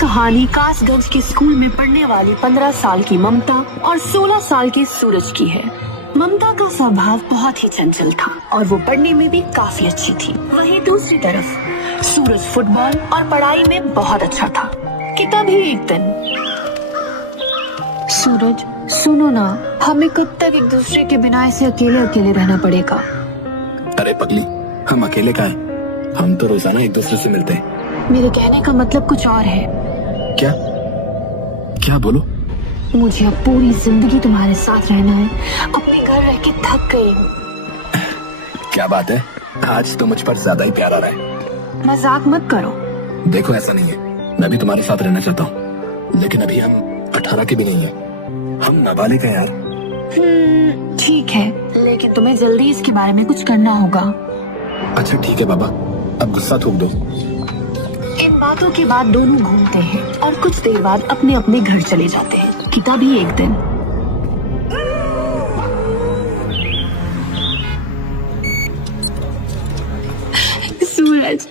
कहानी कासगंज के स्कूल में पढ़ने वाली 15 साल की ममता और 16 साल के सूरज की है। ममता का स्वभाव बहुत ही चंचल था और वो पढ़ने में भी काफी अच्छी थी। वहीं दूसरी तरफ सूरज फुटबॉल और पढ़ाई में बहुत अच्छा था कि तभी एक दिन, सूरज सुनो ना, हमें कब तक एक दूसरे के बिना ऐसे अकेले अकेले रहना पड़ेगा? अरे पगली, हम अकेले का है? हम तो रोजाना एक दूसरे से मिलते हैं। मेरे कहने का मतलब कुछ और है। क्या क्या बोलो? मुझे अब पूरी जिंदगी तुम्हारे साथ रहना है। अपने घर रह के थक गई हूँ। क्या बात है, आज तो मुझ पर ज्यादा ही प्यार आ रहा है। मजाक मत करो। देखो ऐसा नहीं है, मैं भी तुम्हारे साथ रहना चाहता हूँ, लेकिन अभी हम 18 के भी नहीं है। हम नाबालिग हैं यार। ठीक है, लेकिन तुम्हें जल्दी इसके बारे में कुछ करना होगा। अच्छा ठीक है बाबा, अब गुस्सा थूक दो। इन बातों के बाद दोनों घूमते हैं और कुछ देर बाद अपने अपने घर चले जाते हैं कि तभी एक दिन सूरज,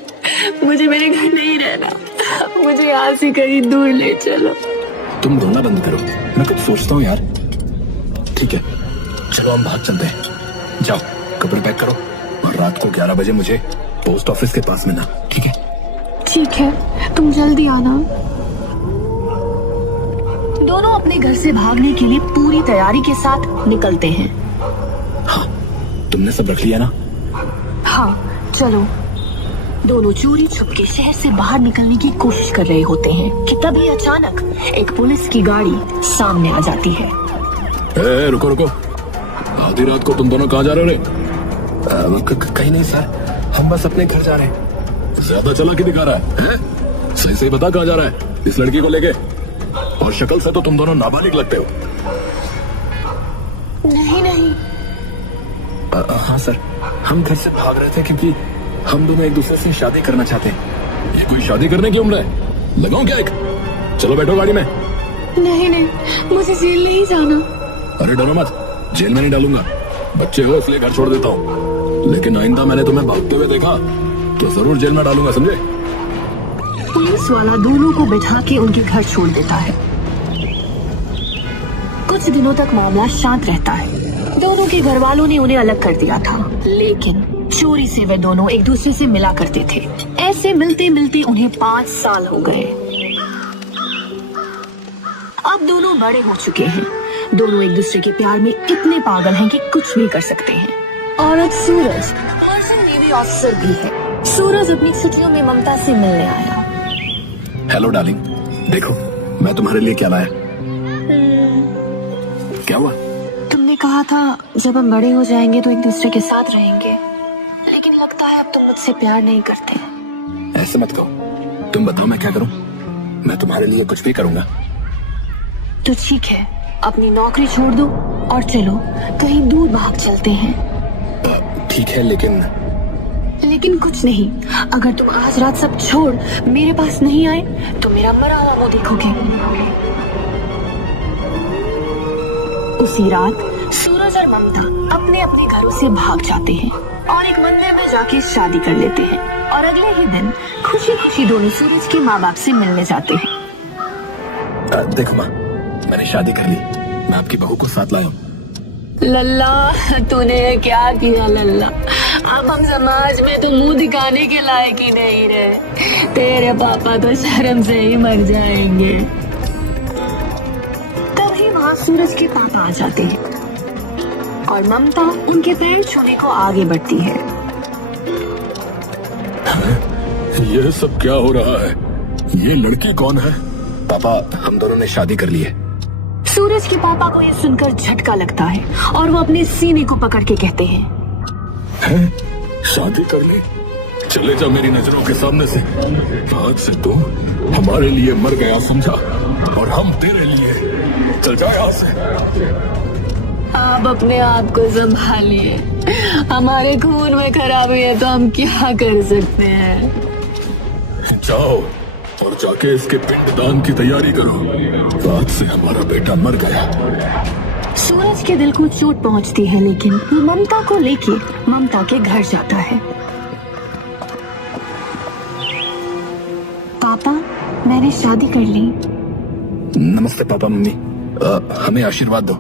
मुझे मेरे घर नहीं रहना, मुझे यहाँ से कहीं दूर ले चलो। तुम रोना बंद करो, मैं कुछ सोचता हूँ यार। ठीक है, चलो हम भाग चलते हैं। जाओ कपड़े पैक करो और रात को 11 बजे मुझे पोस्ट ऑफिस के पास मिलना, ठीक है? ठीक है, तुम जल्दी आना। दोनों अपने घर से भागने के लिए पूरी तैयारी के साथ निकलते हैं। हाँ, तुमने सब रख लिया ना? हाँ, चलो। दोनों चोरी छुप के शहर से बाहर निकलने की कोशिश कर रहे होते हैं कि तभी अचानक एक पुलिस की गाड़ी सामने आ जाती है। रुको रुको, आधी रात को तुम दोनों कहाँ जा रहे हो? कहीं नहीं सर, हम बस अपने घर जा रहे हैं। ज्यादा चालाकी दिखा रहा है? सही सही बता कहाँ जा रहा है इस लड़की को लेके? और शक्ल से तो तुम दोनों नाबालिग लगते हो। नहीं नहीं। हाँ सर, हम घर से भाग रहे थे क्योंकि हम दोनों एक दूसरे से शादी करना चाहते हैं। ये कोई शादी करने की उम्र है? लगाऊं क्या एक? चलो बैठो गाड़ी में। नहीं नहीं, मुझे जेल नहीं जाना। अरे डरो मत, जेल में नहीं डालूंगा। बच्चे हो इसलिए घर छोड़ देता हूँ, लेकिन आइंदा मैंने तुम्हें भागते हुए देखा तो जरूर जेल में डालूंगा, समझे? पुलिस वाला दोनों को बिठा के उनके घर छोड़ देता है। कुछ दिनों तक मामला शांत रहता है। दोनों के घर वालों ने उन्हें अलग कर दिया था, लेकिन चोरी से वे दोनों एक दूसरे से मिला करते थे। ऐसे मिलते मिलते उन्हें 5 साल हो गए। अब दोनों बड़े हो चुके हैं। दोनों एक दूसरे के प्यार में इतने पागल हैं कि कुछ भी कर सकते हैं। और आज सूरज पर्सन नेवी ऑफिसर भी है। सूरज अपनी छुट्टियों में ममता से मिलने आया। हेलो डार्लिंग, देखो मैं तुम्हारे लिए क्या लाया। क्या हुआ? तुमने कहा था जब हम बड़े हो जाएंगे तो एक दूसरे के साथ रहेंगे, लेकिन लगता है अब तुम मुझसे प्यार नहीं करते। ऐसे मत कहो, तुम बताओ मैं क्या करूं? मैं तुम्हारे लिए कुछ भी करूंगा। तो ठीक है, अपनी नौकरी छोड़ दो और चलो कहीं दूर भाग चलते हैं। ठीक है, लेकिन कुछ नहीं। अगर तुम आज रात सब छोड़ मेरे पास नहीं आए तो मेरा मरा हुआ मुंह देखोगे। उसी रात सूरज और ममता अपने अपने घरों से भाग जाते हैं और एक मंदिर में जाके शादी कर लेते हैं। और अगले ही दिन खुशी खुशी दोनों सूरज के माँ बाप से मिलने जाते हैं। देखो माँ, मैंने शादी कर ली। मैं आपकी बहू को साथ लाया हूँ। लल्ला, तूने क्या किया लल्ला? अब हम समाज में तो मुंह दिखाने के लायक ही नहीं रहे। तेरे पापा तो शर्म से ही मर जाएंगे। तभी वहाँ सूरज के पापा आ जाते हैं और ममता उनके पैर छूने को आगे बढ़ती है। ये सब क्या हो रहा है? ये लड़की कौन है? पापा, हम दोनों ने शादी कर ली है। सूरज के पापा को यह सुनकर झटका लगता है और वो अपने सीने को पकड़ के कहते हैं, शादी कर ली? चले जा मेरी नजरों के सामने से। आज से तू हमारे लिए मर गया, समझा? और हम तेरे लिए। चल जा यहाँ से। आप अपने आप को संभालिए। हमारे खून में खराबी है तो हम क्या कर सकते हैं। जाओ और जाके इसके पिंडदान की तैयारी करो। आज से हमारा बेटा मर गया। सूरज के दिल को चोट पहुंचती है, लेकिन वो ममता को लेके ममता के घर जाता है। पापा, मैंने शादी कर ली। नमस्ते पापा मम्मी। हमें आशीर्वाद दो।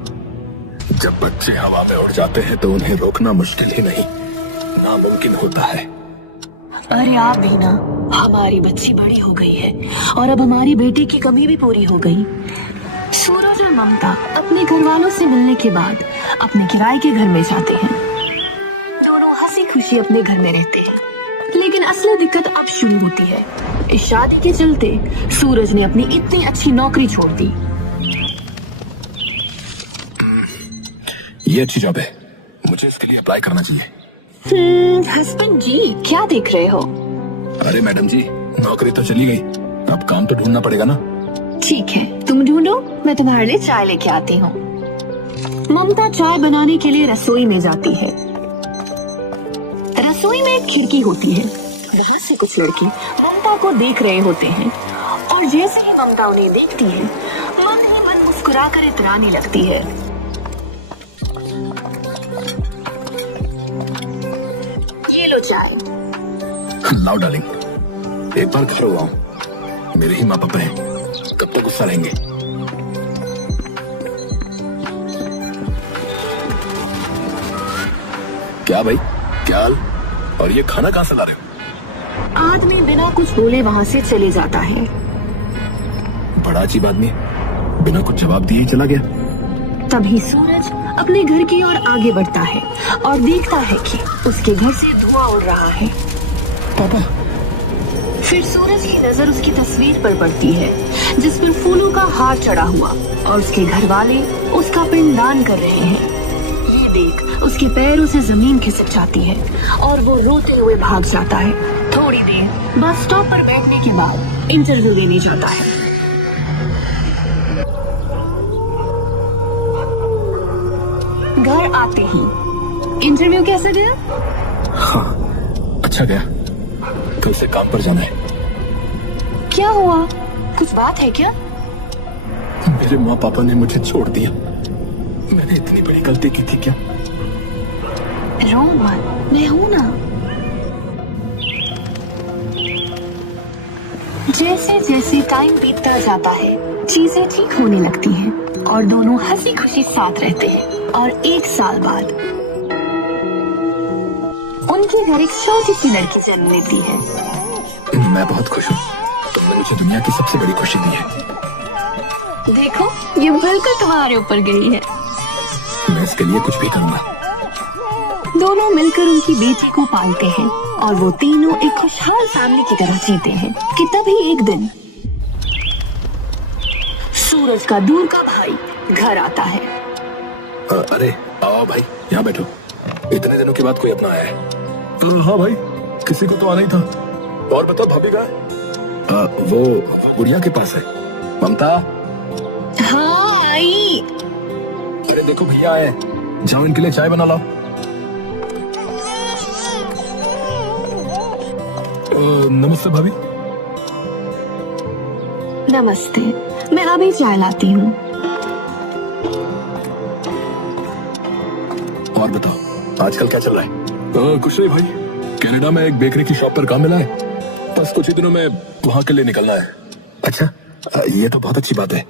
जब बच्चे हवा में उड़ जाते हैं तो उन्हें रोकना मुश्किल ही नहीं, नामुमकिन होता है। अरे आप भी ना, हमारी बच्ची बड़ी हो गई है और अब हमारी बेटी की कमी भी पूरी हो गई। सूरज और ममता अपने घर वालों से मिलने के बाद अपने किराए के घर में जाते हैं। दोनों हंसी खुशी अपने घर में रहते हैं, लेकिन असली दिक्कत अब शुरू होती है। इस शादी के चलते सूरज ने अपनी इतनी अच्छी नौकरी छोड़ दी। ये अच्छी जॉब है, मुझे इसके लिए अप्लाई करना चाहिए। हस्बैंड जी, क्या देख रहे हो? अरे मैडम जी, नौकरी तो चली गई, अब काम तो ढूंढना पड़ेगा ना। ठीक है, तुम ढूंढो, मैं तुम्हारे लिए चाय लेके आती हूँ। ममता चाय बनाने के लिए रसोई में जाती है। रसोई में एक खिड़की होती है, वहाँ से कुछ लड़के ममता को देख रहे होते हैं और जैसे ही ममता उन्हें देखती है, मन ही मन मुस्कुराकर इतराने लगती है। ये लो चाय। लाओ डार्लिंग, एक बार घर हुआ हूँ, मेरे ही माँ पापा हैं, कब तक गुस्सा रहेंगे। क्या भाई, क्या हाल? और ये खाना कहाँ से ला रहे हो? आदमी बिना कुछ बोले वहाँ से चले जाता है। बड़ा अजीब आदमी, बिना कुछ जवाब दिए ही चला गया। तभी सूरज अपने घर की ओर आगे बढ़ता है और देखता है कि उसके घर से धुआं उड़ रहा है। पापा। फिर सूरज की नजर उसकी तस्वीर पर पड़ती है, जिस पर फूलों का हार चढ़ा हुआ और उसके घर वाले उसका पिंडदान कर रहे हैं। ये देख उसके पैरों से जमीन खिसक जाती है और वो रोते हुए भाग जाता है। थोड़ी देर बस स्टॉप पर बैठने के बाद इंटरव्यू देने जाता है। घर आते ही इंटरव्यू कैसा गया? हाँ, अच्छा गया। कल से काम पर जाना है। क्या हुआ, कुछ बात है क्या? मेरे माँ पापा ने मुझे छोड़ दिया। मैंने इतनी बड़ी गलती की थी क्या? रो मत, मैं हूं ना। जैसे जैसे टाइम बीतता जाता है, चीजें ठीक होने लगती हैं और दोनों हंसी खुशी साथ रहते हैं। और 1 साल बाद उनके घर एक छोटी सी लड़की जन्म लेती है। मैं बहुत खुश हूँ, तुमने मुझे दुनिया की सबसे बड़ी खुशी दी है। देखो, ये बिल्कुल तुम्हारे ऊपर गई है। मैं इसके लिए कुछ भी करूँगा। दोनों मिलकर उनकी बेटी को पालते हैं और वो तीनों एक खुशहाल फैमिली की तरह जीते हैं कि तभी एक दिन सूरज का दूर का भाई घर आता है। अरे आओ भाई, यहाँ बैठो। इतने दिनों के बाद कोई अपना आया है। हाँ भाई, किसी को तो आना ही था। और बताओ भाभी कहाँ है? वो गुड़िया के पास है। ममता। हाँ आई। अरे देखो भैया आए, जाओ इनके लिए चाय बना लाओ। नमस्ते भाभी। नमस्ते, मैं अभी चाय लाती हूँ। और बताओ, आजकल क्या चल रहा है? कुछ नहीं भाई, कनाडा में एक बेकरी की शॉप पर काम मिला है, बस कुछ ही दिनों में वहां के लिए निकलना है। अच्छा, ये तो बहुत अच्छी बात है।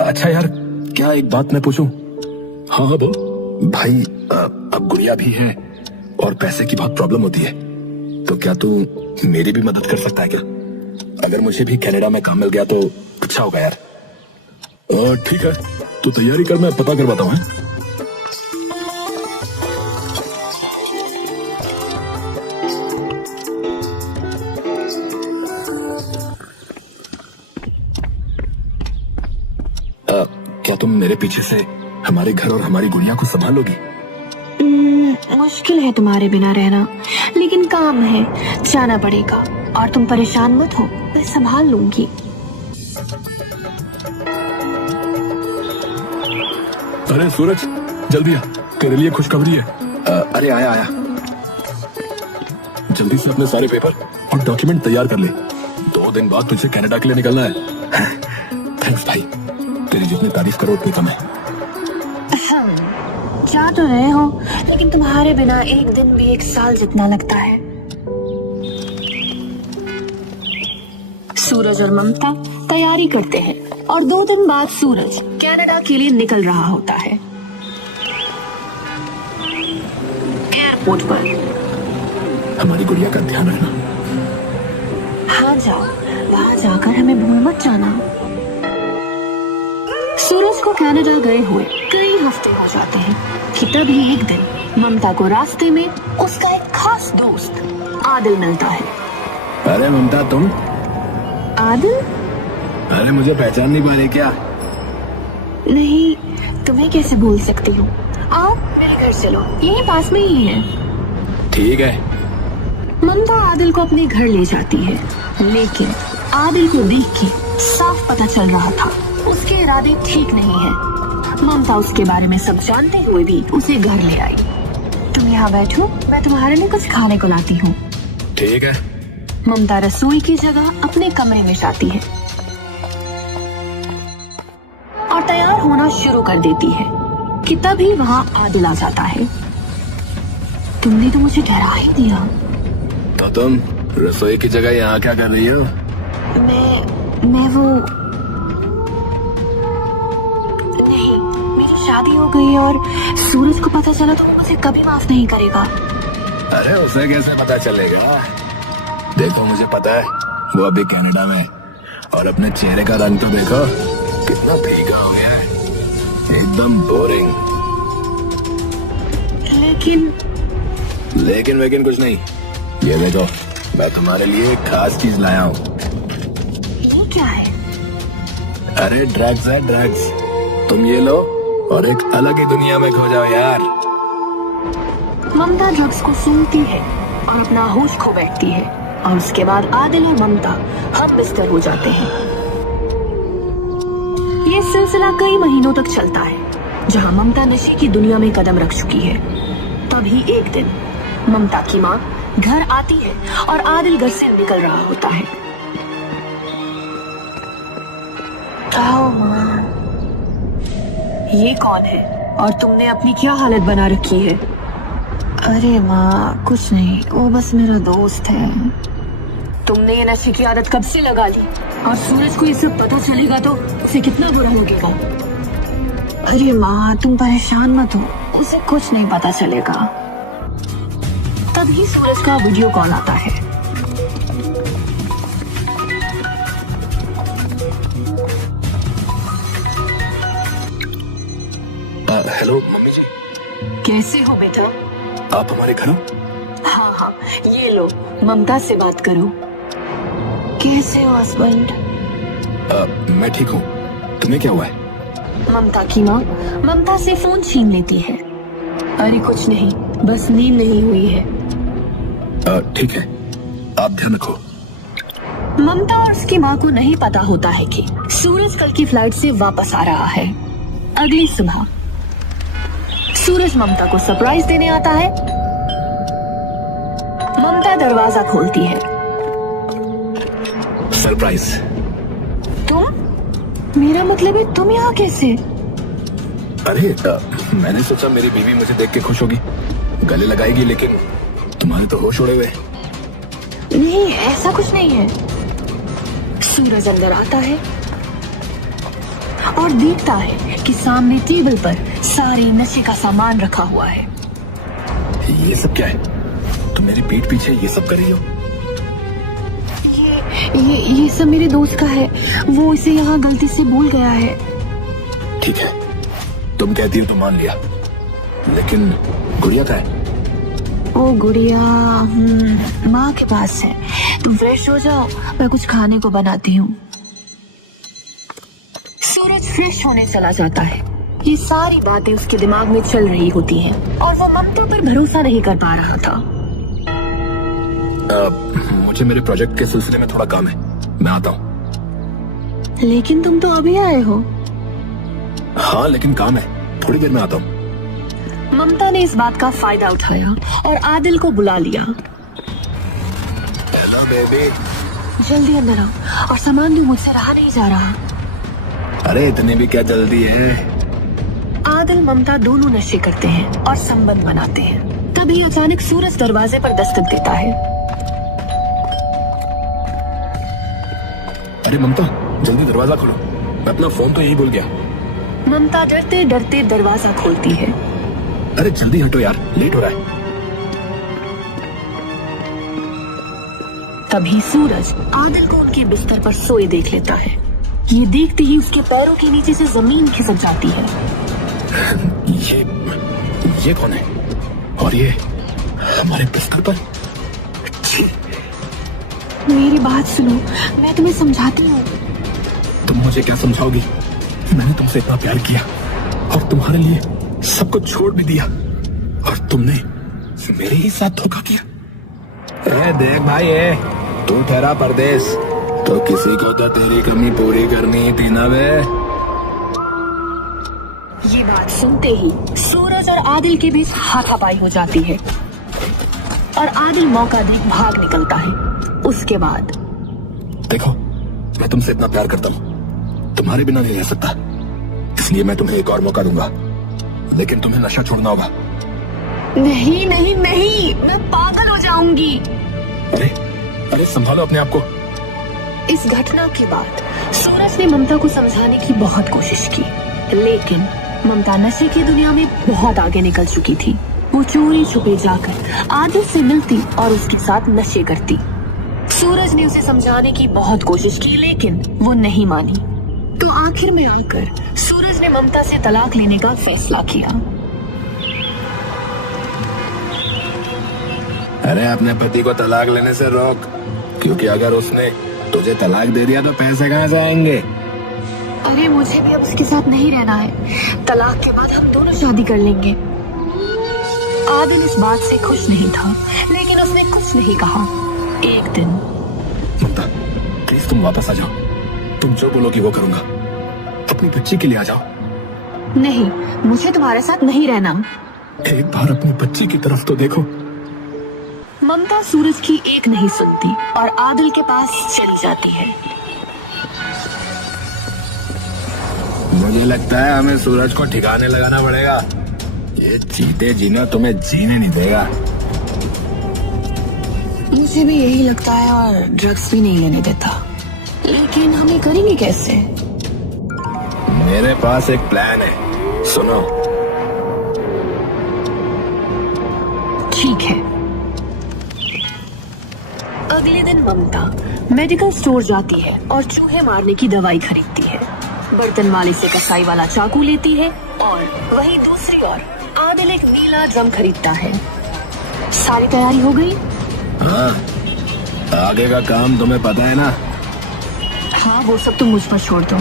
अच्छा यार, क्या एक बात मैं पूछूं? हाँ हाँ बोल भाई। अब गुड़िया भी है और पैसे की बहुत प्रॉब्लम होती है, तो क्या तू मेरी भी मदद कर सकता है क्या? अगर मुझे भी कनाडा में काम मिल गया तो अच्छा होगा यार। ठीक है, तो तैयारी कर, मैं पता करवाता हूँ। क्या तुम मेरे पीछे से हमारे घर और हमारी गुड़िया को संभालोगी? मुश्किल है तुम्हारे बिना रहना, लेकिन काम है, जाना पड़ेगा। और तुम परेशान मत हो, मैं संभाल लूंगी। अरे सूरज, जल्दी आ, तेरे लिए खुशखबरी है। अरे आया आया। जल्दी से अपने सारे पेपर और डॉक्यूमेंट तैयार कर ले, 2 दिन बाद तुझे कनाडा के लिए निकलना है। थैंक्स भाई, तेरी जितनी तारीफ करो उतनी कम है। जा तो रहे हो, लेकिन तुम्हारे बिना एक दिन भी 1 साल जितना लगता है। सूरज और ममता तैयारी करते हैं और 2 दिन बाद सूरज कनाडा के लिए निकल रहा होता है। एयरपोर्ट पर। हमारी गुड़िया का ध्यान रखना। हाँ जाओ, वहाँ जाकर हमें भूल मत जाना। सूरज को कनाडा गए हुए कई हफ्ते हो जाते हैं कि तभी एक दिन ममता को रास्ते में उसका एक खास दोस्त आदिल मिलता है। अरे ममता, तुम? आदिल? अरे मुझे पहचान नहीं पा रही क्या? नहीं, तुम्हें कैसे भूल सकती हूँ। आओ मेरे घर चलो, यही पास में ही है। ठीक है। ममता आदिल को अपने घर ले जाती है, लेकिन आदिल को देख के साफ पता चल रहा था उसके इरादे ठीक नहीं है। ममता उसके बारे में सब जानते हुए भी उसे घर ले आई। तुम यहाँ बैठो, मैं तुम्हारे लिए कुछ खाने को लाती हूँ। ठीक है। ममता रसोई की जगह अपने कमरे में जाती है और तैयार होना शुरू कर देती है कि तभी वहाँ आदिल आ जाता है। तुमने तो मुझे डरा ही दिया। तो तुम रसोई की जगह यहाँ क्या कर रही हो? मैं वो नहीं, मेरी शादी हो गई और सूरज को पता चला तो वो मुझे कभी माफ नहीं करेगा। अरे उसे कैसे पता चलेगा? देखो मुझे पता है वो अभी कनाडा में, और अपने चेहरे का रंग तो देखो कितना फीका हो गया है, एकदम बोरिंग। लेकिन कुछ नहीं। ये देखो, मैं तुम्हारे लिए एक खास चीज लाया हूँ। ये क्या है? अरे ड्रग्स है, ड्रग्स। तुम ये लो और एक अलग ही दुनिया में खो जाओ यार। ममता ड्रग्स को सूंघती है और अपना होश खो बैठती है और उसके बाद आदिल और ममता हम बिस्तर हो जाते हैं। ये सिलसिला कई महीनों तक चलता है जहां ममता नशे की दुनिया में कदम रख चुकी है। तभी एक दिन ममता की माँ घर आती है और आदिल घर से निकल रहा होता है। आओ माँ। ये कौन है और तुमने अपनी क्या हालत बना रखी है? अरे माँ कुछ नहीं, वो बस मेरा दोस्त है। तुमने ये नशे की आदत कब से लगा ली? और सूरज को ये सब पता चलेगा तो उसे कितना बुरा लगेगा। अरे माँ तुम परेशान मत हो, उसे कुछ नहीं पता चलेगा। तभी सूरज का वीडियो कॉल आता है। हेलो मम्मी जी। कैसे हो बेटा? आप हमारे घर हो? हाँ, ये लो ममता से बात करो। कैसे हो हस्बैंड? मैं ठीक हूँ। तुम्हें क्या हुआ है? ममता की माँ ममता से फोन छीन लेती है। अरे कुछ नहीं, बस नींद नहीं हुई है। ठीक है, आप ध्यान रखो। ममता और उसकी माँ को नहीं पता होता है कि सूरज कल की फ्लाइट से वापस आ रहा है। अगली सुबह सूरज ममता को सरप्राइज देने आता है। ममता दरवाजा खोलती है। सरप्राइज? तुम? मेरा मतलब है तुम यहाँ कैसे? अरे मैंने सोचा मेरी बीवी मुझे देख के खुश होगी, गले लगाएगी, लेकिन तुम्हारे तो होश उड़े हुए। नहीं, ऐसा कुछ नहीं है। सूरज अंदर आता है और देखता है कि सामने टेबल पर सारे नशे का सामान रखा हुआ है। ये सब क्या है? तुम मेरी पीठ पीछे ये सब कर रही हो? ये सब मेरे दोस्त का है, वो इसे यहाँ गलती से भूल गया है। ठीक है, तुम कहती हो तो मान लिया, लेकिन गुड़िया का है? ओ गुड़िया माँ के पास है। तुम फ्रेश हो जाओ, मैं कुछ खाने को बनाती हूँ। सूरज फ्रेश होने चला जाता है। ये सारी बातें उसके दिमाग में चल रही होती हैं और वो ममता पर भरोसा नहीं कर पा रहा था। मुझे मेरे प्रोजेक्ट के सिलसिले में थोड़ा काम है, मैं आता हूँ। लेकिन तुम तो अभी आए हो। हाँ लेकिन काम है, थोड़ी देर में आता हूँ। ममता ने इस बात का फायदा उठाया और आदिल को बुला लिया। Hello baby. जल्दी अंदर आओ और सामान भी मुझसे रहा नहीं जा रहा। अरे इतनी भी क्या जल्दी है? आदिल ममता दोनों नशे करते हैं और संबंध बनाते हैं। तभी अचानक सूरज दरवाजे पर दस्तक देता है। अरे ममता, जल्दी दरवाजा खोलो, मैं अपना फोन तो यही भूल गया। ममता डरते डरते दरवाजा खोलती है। अरे जल्दी हटो यार, लेट हो रहा है। तभी सूरज आदिल को उनके बिस्तर पर सोए देख लेता है। ये देखते ही उसके पैरों के नीचे से जमीन खिसक जाती है। ये कौन है? और ये हमारे बिस्तर पर? मेरी बात सुनो, मैं तुम्हें समझाती हूँ। तुम मुझे क्या समझाओगी? मैंने तुमसे इतना प्यार किया और तुम्हारे लिए सब कुछ छोड़ भी दिया, और तुमने मेरे ही साथ धोखा किया। देख भाई, तू ठहरा परदेश, तो किसी को तो तेरी कमी पूरी करनी ही थी ना वे। ये बात सुनते ही सूरज और आदिल के बीच हाथापाई हो जाती है और आदिल मौका देख भाग निकलता है। उसके बाद देखो, मैं तुमसे इतना प्यार करता हूँ, तुम्हारे बिना नहीं रह सकता, इसलिए मैं तुम्हें एक और मौका दूंगा, लेकिन तुम्हें नशा छोड़ना होगा। नहीं नहीं नहीं, मैं पागल हो जाऊंगी। अरे संभालो अपने आप को। इस घटना के बाद सूरज ने ममता को समझाने की बहुत कोशिश की, लेकिन ममता नशे की दुनिया में बहुत आगे निकल चुकी थी। वो चोरी छुपे जाकर आदिल से मिलती और उसके साथ नशे करती। सूरज ने उसे समझाने की बहुत कोशिश की, लेकिन वो नहीं मानी। तो आखिर में आकर सूरज ने ममता से तलाक लेने का फैसला किया। अरे अपने पति को तलाक लेने से रोक, क्योंकि अगर उसने तुझे तलाक दे दिया तो पैसे कहाँ से आएंगे? अरे मुझे भी अब उसके साथ नहीं रहना है। तलाक के बाद हम दोनों शादी कर लेंगे। आदिल इस बात से खुश नहीं था, लेकिन उसने कुछ नहीं कहा। एक दिन, ममता प्लीज तुम वापस आ जाओ, तुम जो बोलोगी वो करूंगा, अपनी बच्ची के लिए आ जाओ। नहीं, मुझे तुम्हारे साथ नहीं रहना। एक बार अपनी बच्ची की तरफ तो देखो। ममता सूरज की एक नहीं सुनती और आदिल के पास चली जाती है। मुझे लगता है हमें सूरज को ठिकाने लगाना पड़ेगा, ये जीते जीना तुम्हें जीने नहीं देगा। मुझे भी यही लगता है, और ड्रग्स भी नहीं लेने देता, लेकिन हम ये करेंगे कैसे? मेरे पास एक प्लान है, सुनो। ठीक है। अगले दिन ममता मेडिकल स्टोर जाती है और चूहे मारने की दवाई खरीदती है। बर्तन वाले से कसाई वाला चाकू लेती है, और वहीं दूसरी ओर आदिल एक नीला ड्रम खरीदता है। सारी तैयारी हो गई? हाँ, आगे का काम तुम्हें पता है ना। हाँ, वो सब तुम मुझ पर छोड़ दो।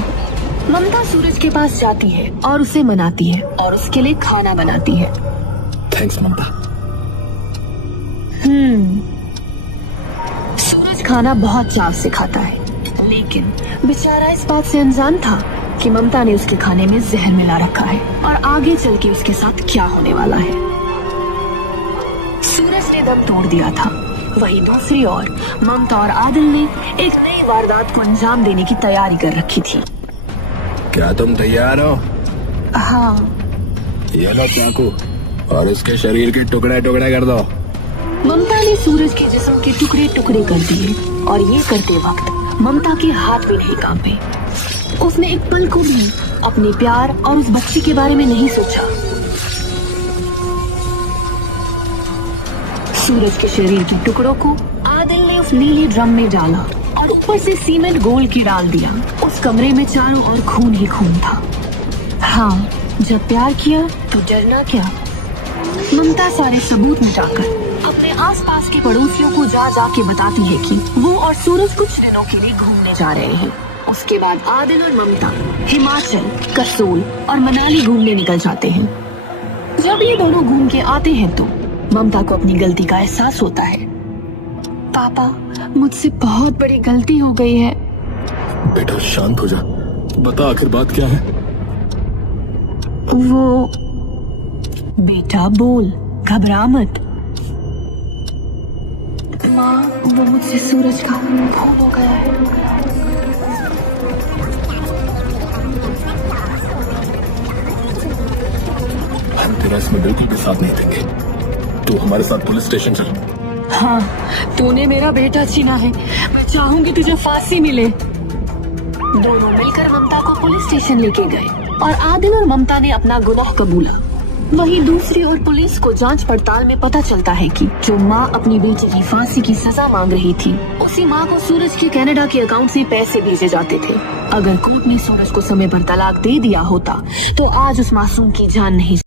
ममता सूरज के पास जाती है और उसे मनाती है और उसके लिए खाना बनाती है। थैंक्स ममता। सूरज खाना बहुत चाव से खाता है, लेकिन बेचारा इस बात से अनजान था कि ममता ने उसके खाने में जहर मिला रखा है और आगे चल के उसके साथ क्या होने वाला है। सूरज ने दम तोड़ दिया था। वहीं दूसरी ओर ममता और आदिल ने एक नई वारदात को अंजाम देने की तैयारी कर रखी थी। क्या तुम तैयार हो? हाँ। ये लो चाकू और उसके शरीर के टुकड़े टुकड़े कर दो। ममता ने सूरज के जिस्म के टुकड़े टुकड़े कर दिए, और ये करते वक्त ममता के हाथ भी नहीं कांपे। उसने एक पल को भी अपने प्यार और उस बच्ची के बारे में नहीं सोचा। सूरज के शरीर के टुकड़ों को आदिल ने उस नीले ड्रम में डाला और ऊपर से सीमेंट गोल की डाल दिया। उस कमरे में चारों ओर खून ही खून था। हाँ, जब प्यार किया तो डरना क्या। ममता सारे सबूत मिटाकर अपने आसपास के पड़ोसियों को जा जा के बताती है कि वो और सूरज कुछ दिनों के लिए घूमने जा रहे हैं। उसके बाद आदिल और ममता हिमाचल, कसोल और मनाली घूमने निकल जाते हैं। जब ये दोनों घूम के आते हैं तो ममता को अपनी गलती का एहसास होता है। पापा, मुझसे बहुत बड़ी गलती हो गई है। बेटा शांत हो जा, बता आखिर बात क्या है। वो बेटा बोल, घबरा मत। माँ, वो मुझसे सूरज का खून हो गया है। हम तेरा इसमें बिल्कुल भी साथ नहीं देंगे। तू हमारे साथ पुलिस स्टेशन चल। हाँ, तूने मेरा बेटा छीना है। मैं चाहूंगी तुझे फांसी मिले। दोनों मिलकर ममता को पुलिस स्टेशन लेके गए और आदिल और ममता ने अपना गुनाह कबूला। वहीं दूसरी ओर पुलिस को जांच पड़ताल में पता चलता है कि जो मां अपनी बेटी की फांसी की सजा मांग रही थी, उसी मां को सूरज के कनाडा के अकाउंट से पैसे भेजे जाते थे। अगर कोर्ट ने सूरज को समय पर तलाक दे दिया होता तो आज उस मासूम की जान नहीं